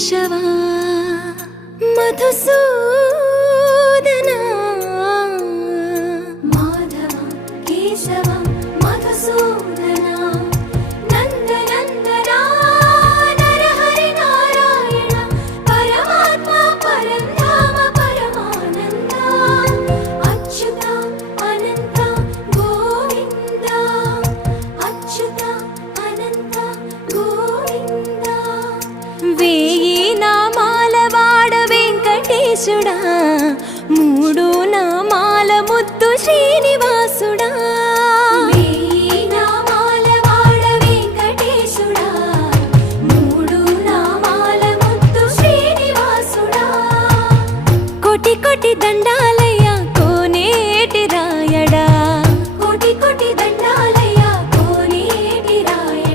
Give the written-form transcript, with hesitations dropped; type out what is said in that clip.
కేశవా మధుసూదనా మాధవ కేశవ మధుసూదనా నందనందనా నరహరి నారాయణ పరమాత్మ పరంధామ పరమానంద అచ్యుత అనంత గోవింద అచ్యుత అనంత గోవింద వేయి నామాల వాడ వెంకటేశుడా మూడు నామాల ముద్దు శ్రీనివాసుడా